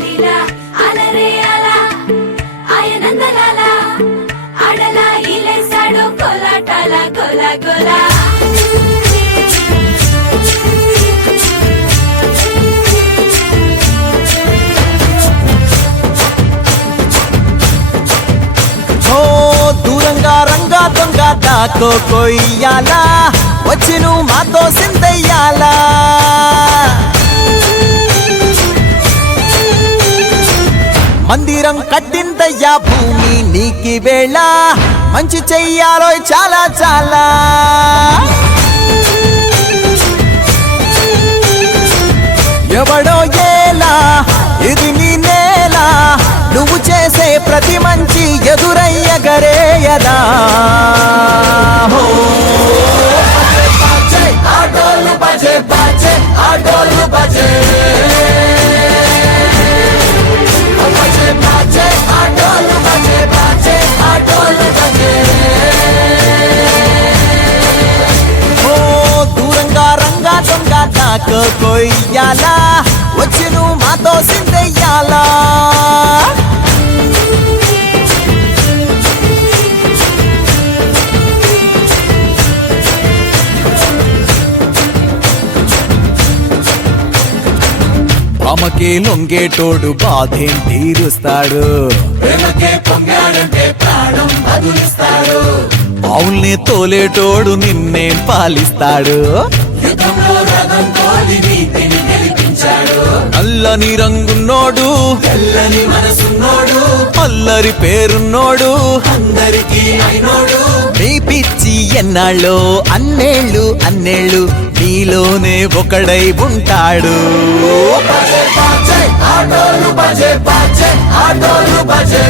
లీలా అలరే అలా ఆయనందలాల అడలా ఇలేసాడు కొలాటాల దూరంగా రంగా దొంగ దాకో కొయ్యాలా. మందిరం కట్టిందయ్యా భూమి నీకి వేళ. మంచి చెయ్యాలో చాలా చాలా. నాకు కొయ్యాలా? వచ్చి నువ్వు మాతో సిందెయ్యాలా? ఆమెకి లొంగేటోడు బాధేం తీరుస్తాడు. అవుల్ని తోలేటోడు నిన్నేం పాలిస్తాడు. నల్లని రంగున్నోడు తెల్లని మనసున్నోడు అల్లరి పేరున్నోడు అందరికీ అయినోడు. నీ పిచ్చి ఎన్నాళ్ళో అన్నేళ్ళు అన్నేళ్ళు నీలోనే ఒకడై ఉంటాడు. ఆటోలు బజే బాజే ఆటోలు బజే